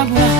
Barbara.